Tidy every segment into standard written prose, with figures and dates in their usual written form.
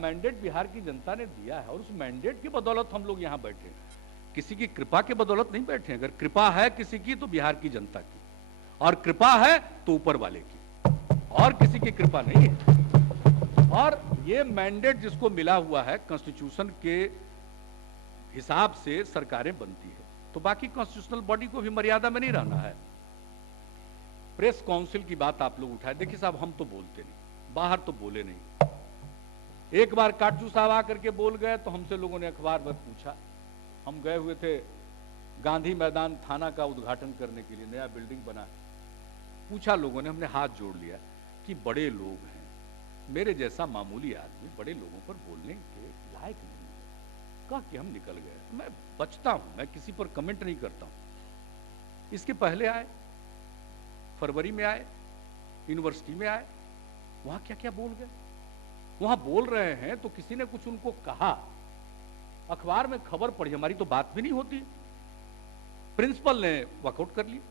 Mandate Bihar की जनता ने दिया है और उस मैंडेट की बदौलत हम लोग यहाँ बैठे हैं। किसी की कृपा के बदौलत नहीं बैठे। अगर कृपा है किसी की तो बिहार की जनता की, और कृपा है तो ऊपर वाले की, और किसी की कृपा नहीं है। और ये मैंडेट जिसको मिला हुआ है, कॉन्स्टिट्यूशन के हिसाब से सरकारें बनती है, तो बाकी कॉन्स्टिट्यूशनल बॉडी को भी मर्यादा में नहीं रहना है। प्रेस काउंसिल की बात आप लोग उठाए, देखिए साहब हम तो बोलते नहीं, बाहर तो बोले नहीं। एक बार काटजू साहब आकर के बोल गए तो हमसे लोगों ने अखबार में पूछा, हम गए हुए थे गांधी मैदान थाना का उद्घाटन करने के लिए, नया बिल्डिंग बना है। पूछा लोगों ने, हमने हाथ जोड़ लिया कि बड़े लोग हैं, मेरे जैसा मामूली आदमी बड़े लोगों पर बोलने के लायक नहीं है, कह के हम निकल गए। मैं बचता हूं, मैं किसी पर कमेंट नहीं करता हूं। इसके पहले आए, फरवरी में आए, यूनिवर्सिटी में आए, वहां क्या क्या बोल गए। वहां बोल रहे हैं तो किसी ने कुछ उनको कहा, अखबार में खबर पढ़ी, हमारी तो बात भी नहीं होती। प्रिंसिपल ने वॉकआउट कर लिया,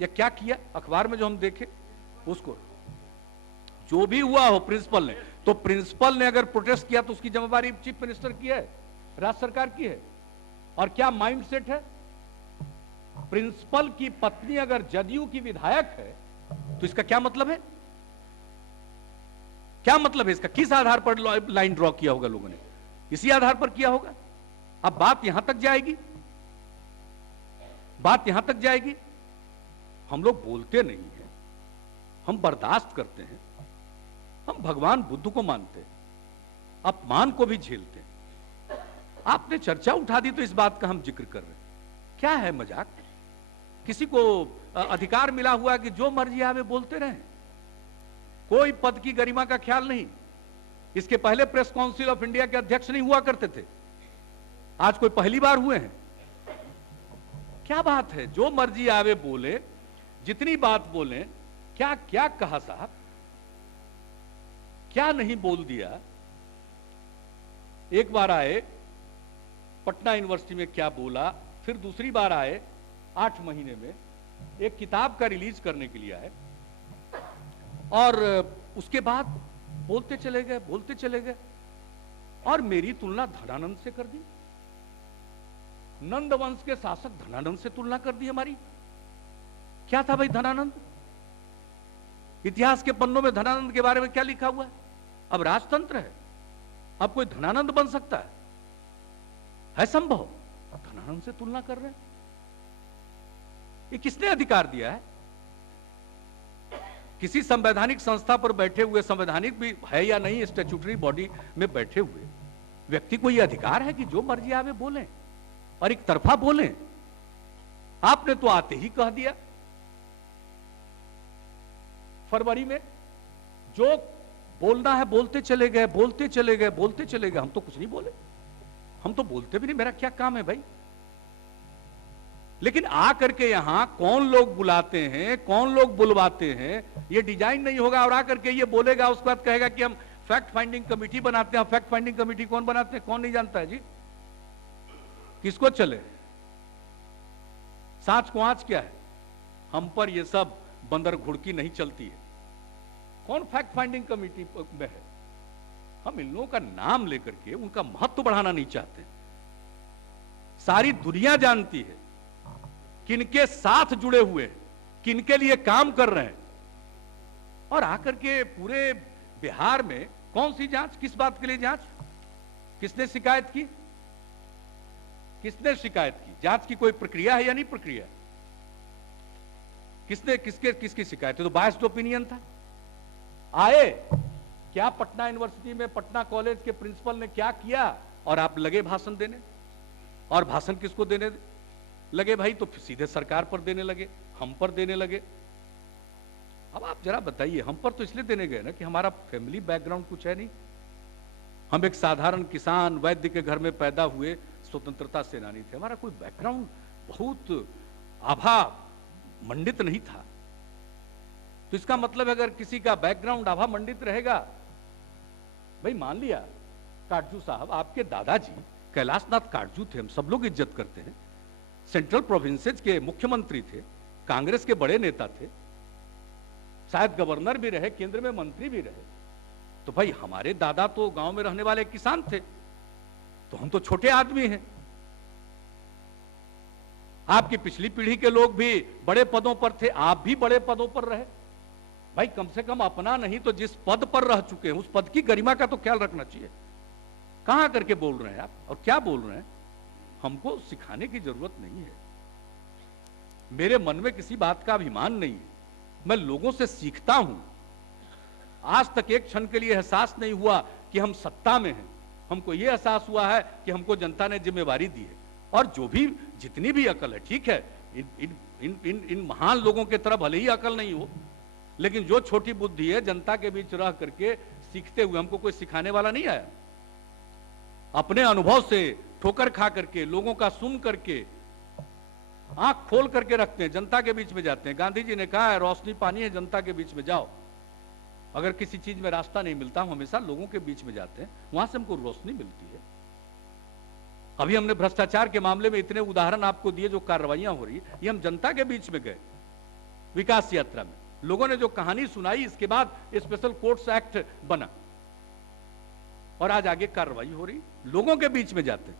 या क्या किया अखबार में जो हम देखे उसको, जो भी हुआ हो प्रिंसिपल ने, तो प्रिंसिपल ने अगर प्रोटेस्ट किया तो उसकी जिम्मेदारी चीफ मिनिस्टर की है, राज्य सरकार की है। और क्या माइंडसेट है, प्रिंसिपल की पत्नी अगर जदयू की विधायक है तो इसका क्या मतलब है, क्या मतलब है इसका, किस आधार पर लाइन ड्रॉ किया होगा लोगों ने, इसी आधार पर किया होगा। अब बात यहां तक जाएगी, बात यहां तक जाएगी। हम लोग बोलते नहीं हैं, हम बर्दाश्त करते हैं, हम भगवान बुद्ध को मानते हैं, अपमान को भी झेलते हैं। आपने चर्चा उठा दी तो इस बात का हम जिक्र कर रहे हैं। क्या है मजाक, किसी को अधिकार मिला हुआ है कि जो मर्जी आवे बोलते रहें, कोई पद की गरिमा का ख्याल नहीं। इसके पहले प्रेस काउंसिल ऑफ इंडिया के अध्यक्ष नहीं हुआ करते थे, आज कोई पहली बार हुए हैं। क्या बात है, जो मर्जी आवे बोले, जितनी बात बोले। क्या क्या कहा साहब, क्या नहीं बोल दिया। एक बार आए पटना यूनिवर्सिटी में क्या बोला, फिर दूसरी बार आए 8 महीने में एक किताब का रिलीज करने के लिए आए, और उसके बाद बोलते चले गए, बोलते चले गए। और मेरी तुलना धनानंद से कर दी, नंद वंश के शासक धनानंद से तुलना कर दी हमारी। क्या था भाई धनानंद, इतिहास के पन्नों में धनानंद के बारे में क्या लिखा हुआ है। अब राजतंत्र है, अब कोई धनानंद बन सकता है संभव, धनानंद से तुलना कर रहे हैं। ये किसने अधिकार दिया है। किसी संवैधानिक संस्था पर बैठे हुए, संवैधानिक भी है या नहीं, स्टैट्यूटरी बॉडी में बैठे हुए व्यक्ति को यह अधिकार है कि जो मर्जी आवे बोलें और एक तरफा बोलें। आपने तो आते ही कह दिया फरवरी में, जो बोलना है बोलते चले गए, बोलते चले गए, बोलते चले गए। हम तो कुछ नहीं बोले, हम तो बोलते भी नहीं, मेरा क्या काम है भाई। लेकिन आ करके यहां कौन लोग बुलाते हैं, कौन लोग बुलवाते हैं, ये डिजाइन नहीं होगा। और आकर के ये बोलेगा, उसके बाद कहेगा कि हम फैक्ट फाइंडिंग कमेटी बनाते हैं। फैक्ट फाइंडिंग कमेटी कौन बनाते हैं, कौन नहीं जानता है जी, किसको चले। सांच को आंच क्या है, हम पर ये सब बंदर घुड़की नहीं चलती है। कौन फैक्ट फाइंडिंग कमेटी में है। हम इन लोगों का नाम लेकर के उनका महत्व बढ़ाना नहीं चाहते। सारी दुनिया जानती है किनके साथ जुड़े हुए हैं, किनके लिए काम कर रहे हैं। और आकर के पूरे बिहार में कौन सी जांच, किस बात के लिए जांच, किसने शिकायत की, किसने शिकायत की, जांच की कोई प्रक्रिया है या नहीं प्रक्रिया, किसने किसकी शिकायत है। तो बायस्ड ओपिनियन था। आए क्या पटना यूनिवर्सिटी में, पटना कॉलेज के प्रिंसिपल ने क्या किया, और आप लगे भाषण देने। और भाषण किसको देने लगे भाई, तो सीधे सरकार पर देने लगे, हम पर देने लगे। अब आप जरा बताइए, हम पर तो इसलिए देने गए ना कि हमारा फैमिली बैकग्राउंड कुछ है नहीं। हम एक साधारण किसान वैद्य के घर में पैदा हुए स्वतंत्रता सेनानी थे। हमारा कोई बैकग्राउंड बहुत आभा मंडित नहीं था। तो इसका मतलब अगर किसी का बैकग्राउंड आभा मंडित रहेगा, भाई मान लिया काटजू साहब, आपके दादाजी कैलाशनाथ काटजू थे, हम सब लोग इज्जत करते हैं, सेंट्रल प्रोविंसेस के मुख्यमंत्री थे, कांग्रेस के बड़े नेता थे, शायद गवर्नर भी रहे, केंद्र में मंत्री भी रहे। तो भाई हमारे दादा तो गांव में रहने वाले किसान थे, तो हम तो छोटे आदमी हैं। आपकी पिछली पीढ़ी के लोग भी बड़े पदों पर थे, आप भी बड़े पदों पर रहे। भाई कम से कम अपना नहीं तो जिस पद पर रह चुके हैं उस पद की गरिमा का तो ख्याल रखना चाहिए। कहां करके बोल रहे हैं आप और क्या बोल रहे हैं? हमको सिखाने की जरूरत नहीं है। मेरे मन में किसी बात का अभिमान नहीं है, मैं लोगों से सीखता हूं। आज तक एक क्षण के लिए एहसास नहीं हुआ कि हम सत्ता में हैं। हमको यह एहसास हुआ है कि हमको जनता ने जिम्मेवारी दी है, और जो भी जितनी भी अकल है, ठीक है, इन महान लोगों के तरफ भले ही अकल नहीं हो, लेकिन जो छोटी बुद्धि है जनता के बीच रह करके सीखते हुए, हमको कोई सिखाने वाला नहीं आया। अपने अनुभव से ठोकर खा करके, लोगों का सुन करके, आंख खोल करके रखते हैं, जनता के बीच में जाते हैं। गांधी जी ने कहा है रोशनी पानी है, जनता के बीच में जाओ। अगर किसी चीज में रास्ता नहीं मिलता, हम हमेशा लोगों के बीच में जाते हैं, वहां से हमको रोशनी मिलती है। अभी हमने भ्रष्टाचार के मामले में इतने उदाहरण आपको दिए, जो कार्रवाइयां हो रही, ये हम जनता के बीच में गए विकास यात्रा में। लोगों ने जो कहानी सुनाई, इसके बाद स्पेशल कोर्ट्स एक्ट बना और आज आगे कार्रवाई हो रही। लोगों के बीच में जाते,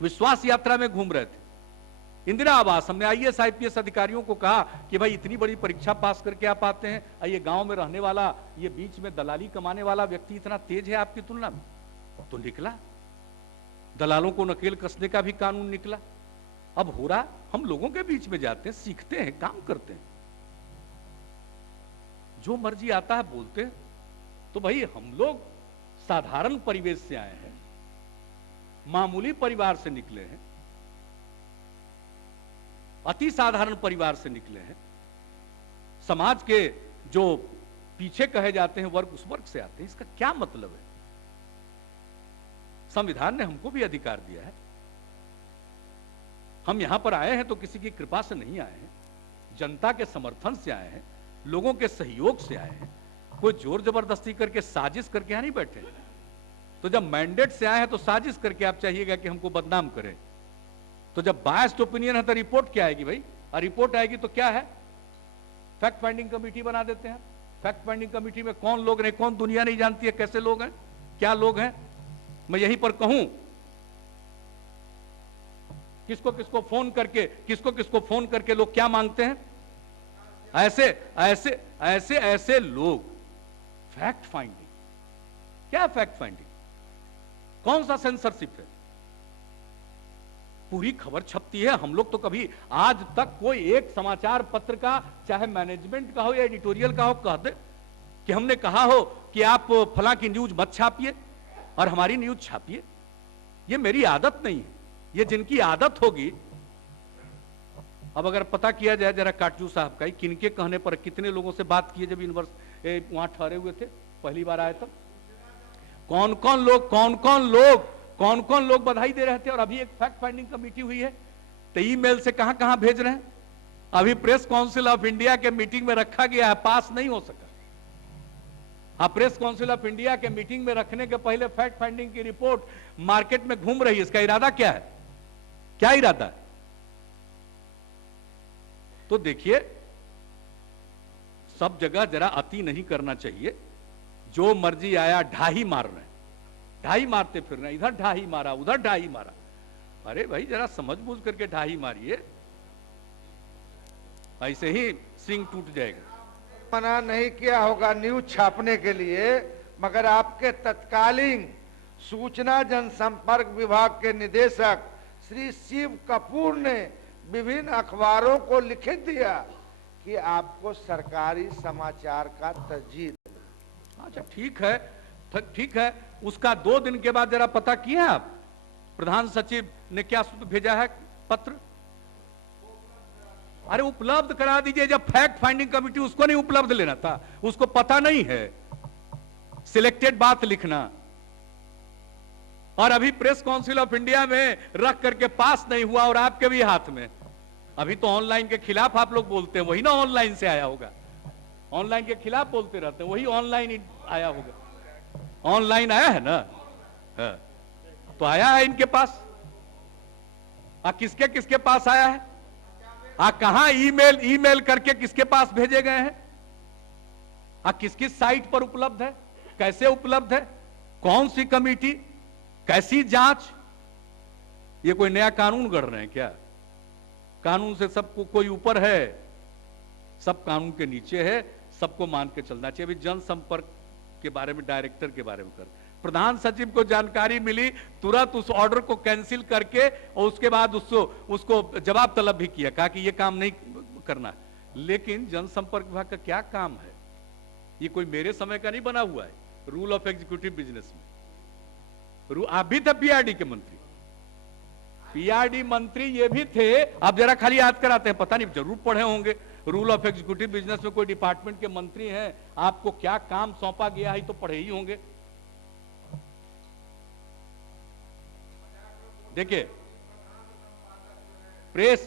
विश्वास यात्रा में घूम रहे थे। इंदिरा आवास, हमने आईएएस आईपीएस अधिकारियों को कहा कि भाई इतनी बड़ी परीक्षा पास करके आप आते हैं, ये गांव में रहने वाला, ये बीच में दलाली कमाने वाला व्यक्ति इतना तेज है आपकी तुलना में? तो निकला, दलालों को नकेल कसने का भी कानून निकला। अब हो रहा, हम लोगों के बीच में जाते हैं, सीखते हैं, काम करते हैं। जो मर्जी आता है बोलते हैं। तो भाई हम लोग साधारण परिवेश से आए हैं, मामूली परिवार से निकले हैं, अति साधारण परिवार से निकले हैं। समाज के जो पीछे कहे जाते हैं वर्ग, उस वर्ग से आते हैं। इसका क्या मतलब है? संविधान ने हमको भी अधिकार दिया है। हम यहां पर आए हैं तो किसी की कृपा से नहीं आए हैं, जनता के समर्थन से आए हैं, लोगों के सहयोग से आए हैं। कोई जोर जबरदस्ती करके, साजिश करके यहां नहीं बैठे। तो जब मैंडेट से आए हैं तो साजिश करके आप चाहिएगा कि हमको बदनाम करें। तो जब बायस्ड ओपिनियन है तो रिपोर्ट क्या आएगी भाई? और रिपोर्ट आएगी तो क्या है? फैक्ट फाइंडिंग कमेटी बना देते हैं। फैक्ट फाइंडिंग कमेटी में कौन लोग नहीं, कौन दुनिया नहीं जानती है कैसे लोग हैं, क्या लोग हैं। मैं यहीं पर कहूं, किसको किसको फोन करके, किसको किसको फोन करके लोग क्या मांगते हैं? ऐसे ऐसे ऐसे ऐसे लोग। फैक्ट फाइंडिंग क्या? फैक्ट फाइंडिंग कौन सा सेंसरशिप है? पूरी खबर छपती है। हम लोग तो कभी आज तक कोई एक समाचार पत्र का, चाहे मैनेजमेंट का हो या एडिटोरियल का हो, कह दे कि हमने कहा हो कि आप फलां की न्यूज मत छापिए और हमारी न्यूज छापिए। ये मेरी आदत नहीं है, ये जिनकी आदत होगी। अब अगर पता किया जाए जरा काटजू साहब का, किनके कहने पर, कितने लोगों से बात किए जब यूनिवर्सिटी वहां ठहरे हुए थे, पहली बार आए तब, कौन कौन लोग बधाई दे रहे थे। और अभी एक फैक्ट फाइंडिंग कमेटी हुई है तो ईमेल से कहां कहां भेज रहे हैं। अभी प्रेस काउंसिल ऑफ इंडिया के मीटिंग में रखा गया है, पास नहीं हो सका। अब प्रेस काउंसिल ऑफ इंडिया के मीटिंग में रखने के पहले फैक्ट फाइंडिंग की रिपोर्ट मार्केट में घूम रही है। इसका इरादा क्या है? क्या इरादा है? तो देखिए, सब जगह जरा अति नहीं करना चाहिए। जो मर्जी आया ढाही मार रहे हैं, ढाई मारते फिर रहे हैं, इधर ढाई मारा, उधर ढाई मारा। अरे भाई जरा समझ बूझ करके ढाई मारिए, ऐसे ही सिंग टूट जाएगा। मना नहीं किया होगा न्यूज छापने के लिए, मगर आपके तत्कालीन सूचना जनसंपर्क विभाग के निदेशक श्री शिव कपूर ने विभिन्न अखबारों को लिखित दिया कि आपको सरकारी समाचार का तरजीह। अच्छा ठीक है, उसका 2 दिन के बाद जरा पता किए आप प्रधान सचिव ने क्या भेजा है पत्र? अरे उपलब्ध करा दीजिए। जब फैक्ट फाइंडिंग कमेटी, उसको नहीं उपलब्ध लेना था, उसको पता नहीं है सिलेक्टेड बात लिखना। और अभी प्रेस काउंसिल ऑफ इंडिया में रख करके पास नहीं हुआ और आपके भी हाथ में। अभी तो ऑनलाइन के खिलाफ आप लोग बोलते हैं, वही ना ऑनलाइन से आया होगा। ऑनलाइन के खिलाफ बोलते रहते हैं, वही ऑनलाइन आया होगा। ऑनलाइन आया है ना? है। तो आया है इनके पास। किसके किसके पास आया है? कहां ईमेल करके किसके पास भेजे गए हैं? किस किस साइट पर उपलब्ध है? कैसे उपलब्ध है, कौन सी कमेटी, कैसी जांच? ये कोई नया कानून गढ़ रहे हैं क्या? कानून से सबको कोई ऊपर है, सब कानून के नीचे है, सबको मान के चलना चाहिए। अभी जनसंपर्क के बारे में, डायरेक्टर के बारे में कर, प्रधान सचिव को जानकारी मिली, तुरंत उस ऑर्डर को कैंसिल करके और उसके बाद उसको जवाब तलब भी किया, कहा कि ये काम नहीं करना। लेकिन जनसंपर्क विभाग का क्या काम है? ये कोई मेरे समय का नहीं बना हुआ है, रूल ऑफ एग्जीक्यूटिव बिजनेस में। आप भी थे पीआरडी के मंत्री, पीआरडी मंत्री ये भी थे। आप जरा खाली याद कराते हैं, पता नहीं जरूर पढ़े होंगे। रूल ऑफ एग्जीक्यूटिव बिजनेस में कोई डिपार्टमेंट के मंत्री हैं, आपको क्या काम सौंपा गया है तो पढ़े ही होंगे। देखिए, प्रेस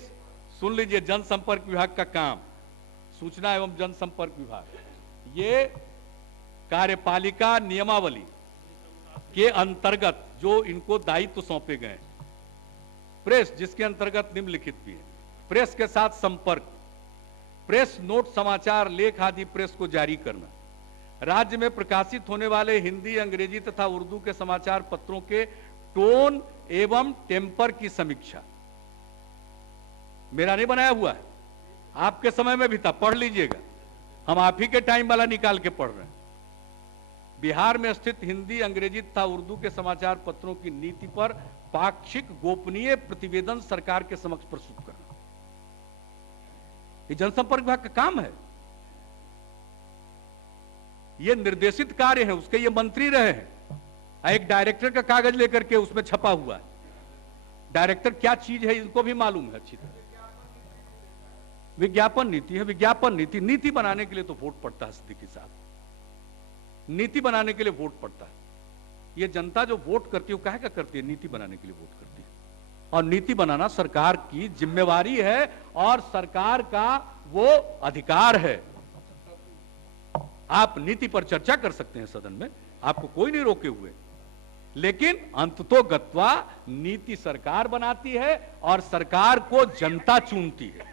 सुन लीजिए, जनसंपर्क विभाग का काम, सूचना एवं जनसंपर्क विभाग, ये कार्यपालिका नियमावली के अंतर्गत जो इनको दायित्व सौंपे गए, प्रेस जिसके अंतर्गत निम्नलिखित भी है: प्रेस के साथ संपर्क, प्रेस नोट, समाचार लेख आदि प्रेस को जारी करना, राज्य में प्रकाशित होने वाले हिंदी, अंग्रेजी तथा उर्दू के समाचार पत्रों के टोन एवं टेम्पर की समीक्षा। मेरा नहीं बनाया हुआ है, आपके समय में भी था, पढ़ लीजिएगा, हम आप ही के टाइम वाला निकाल के पढ़ रहे हैं। बिहार में स्थित हिंदी, अंग्रेजी तथा उर्दू के समाचार पत्रों की नीति पर पाक्षिक गोपनीय प्रतिवेदन सरकार के समक्ष प्रस्तुत करना। ये जनसंपर्क विभाग का काम है, ये निर्देशित कार्य है, उसके ये मंत्री रहे हैं। एक डायरेक्टर का कागज लेकर के उसमें छपा हुआ है, डायरेक्टर क्या चीज है इनको भी मालूम है अच्छी तरह। विज्ञापन नीति है, विज्ञापन नीति, नीति बनाने के लिए तो वोट पड़ता है सिद्दीकी साहब, नीति बनाने के लिए वोट पड़ता है। ये जनता जो वोट करती है वो काहे का करती है? नीति बनाने के लिए वोट करती है, और नीति बनाना सरकार की जिम्मेवारी है और सरकार का वो अधिकार है। आप नीति पर चर्चा कर सकते हैं सदन में, आपको कोई नहीं रोके हुए, लेकिन अंततोगत्वा नीति सरकार बनाती है और सरकार को जनता चुनती है।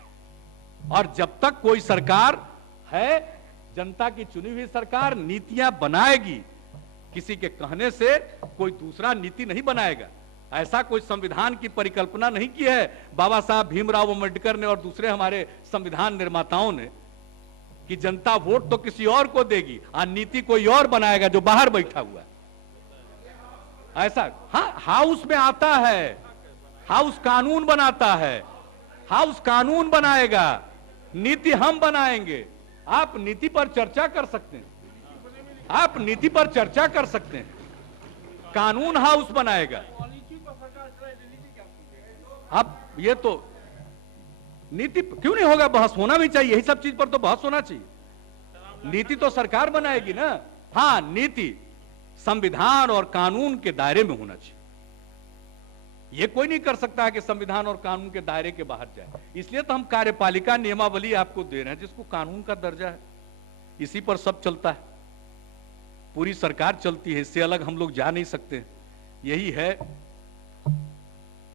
और जब तक कोई सरकार है, जनता की चुनी हुई सरकार नीतियां बनाएगी, किसी के कहने से कोई दूसरा नीति नहीं बनाएगा। ऐसा कोई संविधान की परिकल्पना नहीं की है बाबा साहब भीमराव अम्बेडकर ने और दूसरे हमारे संविधान निर्माताओं ने कि जनता वोट तो किसी और को देगी और नीति कोई और बनाएगा जो बाहर बैठा हुआ है। ऐसा हाँ, हाउस में आता है, हाउस कानून बनाता है, हाउस कानून बनाएगा, नीति हम बनाएंगे। आप नीति पर चर्चा कर सकते हैं, आप नीति पर चर्चा कर सकते हैं, कानून हाउस बनाएगा। अब ये तो नीति क्यों नहीं होगा, बहस होना भी चाहिए, यही सब चीज पर तो बहस होना चाहिए। नीति तो सरकार बनाएगी ना। हाँ, नीति संविधान और कानून के दायरे में होना चाहिए। ये कोई नहीं कर सकता है कि संविधान और कानून के दायरे के बाहर जाए। इसलिए तो हम कार्यपालिका नियमावली आपको दे रहे हैं जिसको कानून का दर्जा है, इसी पर सब चलता है, पूरी सरकार चलती है, इससे अलग हम लोग जा नहीं सकते। यही है